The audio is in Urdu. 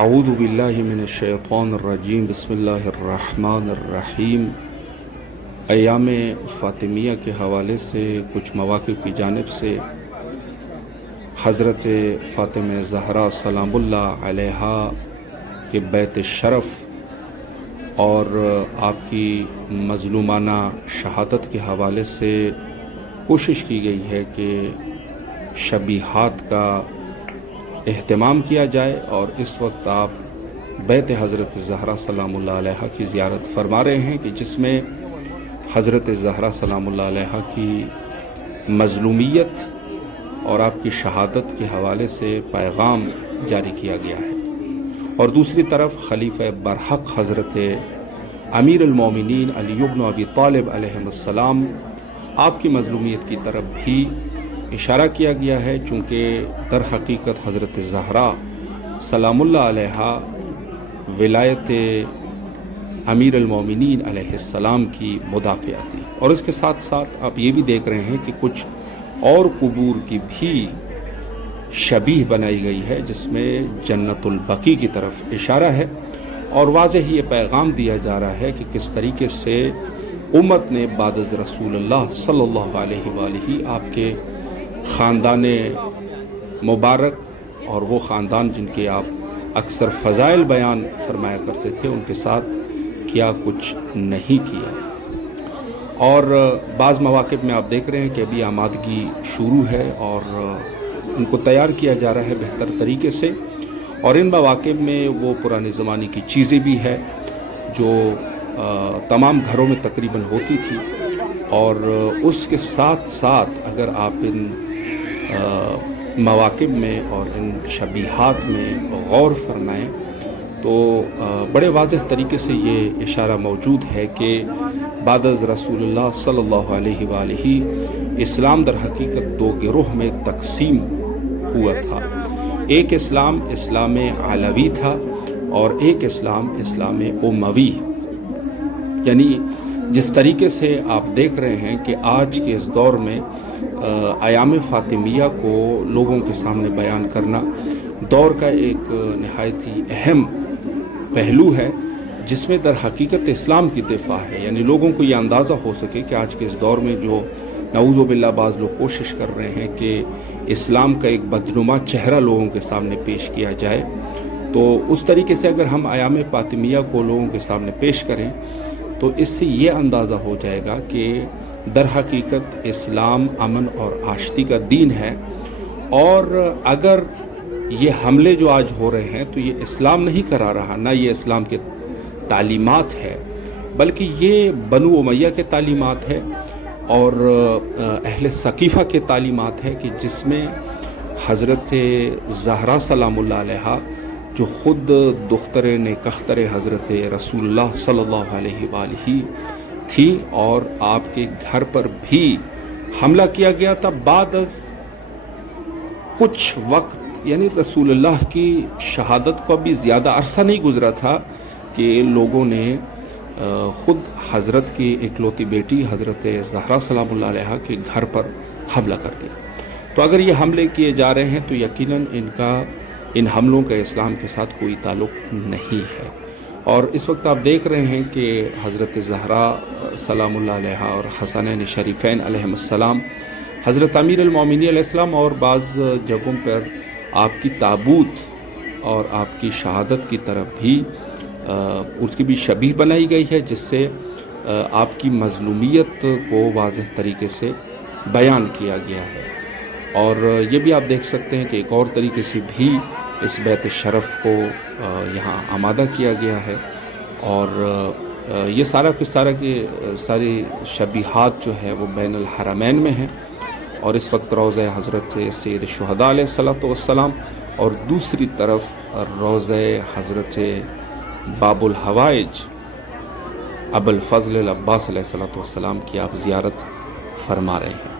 اعوذ باللہ من الشیطان الرجیم بسم اللہ الرحمن الرحیم۔ ایام فاطمیہ کے حوالے سے کچھ مواقع کی جانب سے حضرت فاطمہ زہرا سلام اللہ علیہا کے بیت شرف اور آپ کی مظلومانہ شہادت کے حوالے سے کوشش کی گئی ہے کہ شبیہات کا اہتمام کیا جائے، اور اس وقت آپ بیت حضرت زہرا سلام اللہ علیہا کی زیارت فرما رہے ہیں کہ جس میں حضرت زہرا سلام اللہ علیہا کی مظلومیت اور آپ کی شہادت کے حوالے سے پیغام جاری کیا گیا ہے، اور دوسری طرف خلیفہ برحق حضرت امیر المومنین علی بن ابی طالب علیہ السلام آپ کی مظلومیت کی طرف بھی اشارہ کیا گیا ہے، چونکہ در حقیقت حضرت زہرا سلام اللہ علیہا ولایت امیر المومنین علیہ السلام کی مدافع تھی، اور اس کے ساتھ ساتھ آپ یہ بھی دیکھ رہے ہیں کہ کچھ اور قبور کی بھی شبیہ بنائی گئی ہے جس میں جنت البقیع کی طرف اشارہ ہے، اور واضح یہ پیغام دیا جا رہا ہے کہ کس طریقے سے امت نے بعد از رسول اللہ صلی اللہ علیہ وآلہ آپ کے خاندان مبارک اور وہ خاندان جن کے آپ اکثر فضائل بیان فرمایا کرتے تھے ان کے ساتھ کیا کچھ نہیں کیا، اور بعض مواقع میں آپ دیکھ رہے ہیں کہ ابھی آمادگی شروع ہے اور ان کو تیار کیا جا رہا ہے بہتر طریقے سے، اور ان مواقع میں وہ پرانے زمانے کی چیزیں بھی ہے جو تمام گھروں میں تقریباً ہوتی تھی، اور اس کے ساتھ ساتھ اگر آپ ان مواقع میں اور ان شبیہات میں غور فرمائیں تو بڑے واضح طریقے سے یہ اشارہ موجود ہے کہ بعد از رسول اللہ صلی اللہ علیہ وآلہ اسلام در حقیقت دو گروہ میں تقسیم ہوا تھا، ایک اسلام علوی تھا اور ایک اسلام اموی، یعنی جس طریقے سے آپ دیکھ رہے ہیں کہ آج کے اس دور میں ایام فاطمیہ کو لوگوں کے سامنے بیان کرنا دور کا ایک نہایت ہی اہم پہلو ہے جس میں در حقیقت اسلام کی دفاع ہے، یعنی لوگوں کو یہ اندازہ ہو سکے کہ آج کے اس دور میں جو نعوذ باللہ بعض لوگ کوشش کر رہے ہیں کہ اسلام کا ایک بدنما چہرہ لوگوں کے سامنے پیش کیا جائے، تو اس طریقے سے اگر ہم ایام فاطمیہ کو لوگوں کے سامنے پیش کریں تو اس سے یہ اندازہ ہو جائے گا کہ در حقیقت اسلام امن اور آشتی کا دین ہے، اور اگر یہ حملے جو آج ہو رہے ہیں تو یہ اسلام نہیں کرا رہا، نہ یہ اسلام کے تعلیمات ہے، بلکہ یہ بنو امیہ کے تعلیمات ہے اور اہل ثقیفہ کے تعلیمات ہے، کہ جس میں حضرت زہرا سلام اللہ علیہا جو خود دختر نیکختر حضرت رسول اللہ صلی اللہ علیہ وآلہ تھی، اور آپ کے گھر پر بھی حملہ کیا گیا تھا بعد از کچھ وقت، یعنی رسول اللہ کی شہادت کو ابھی زیادہ عرصہ نہیں گزرا تھا کہ لوگوں نے خود حضرت کی اکلوتی بیٹی حضرت زہرا سلام اللہ علیہا کے گھر پر حملہ کر دیا۔ تو اگر یہ حملے کیے جا رہے ہیں تو یقیناً ان حملوں کا اسلام کے ساتھ کوئی تعلق نہیں ہے، اور اس وقت آپ دیکھ رہے ہیں کہ حضرت زہرا سلام اللہ علیہا اور حسنین شریفین علیہ السلام، حضرت امیر المومنین علیہ السلام، اور بعض جگہوں پر آپ کی تابوت اور آپ کی شہادت کی طرف بھی اس کی بھی شبیہ بنائی گئی ہے، جس سے آپ کی مظلومیت کو واضح طریقے سے بیان کیا گیا ہے، اور یہ بھی آپ دیکھ سکتے ہیں کہ ایک اور طریقے سے بھی اس بیت شرف کو یہاں آمادہ کیا گیا ہے، اور یہ ساری شبیہات جو ہے وہ بین الحرمین میں ہیں، اور اس وقت روضہ حضرت سید الشہداء علیہ الصلوۃ والسلام اور دوسری طرف روضہ حضرت باب الحوائج ابو الفضل العباس علیہ الصلوۃ والسلام کی آپ زیارت فرما رہے ہیں۔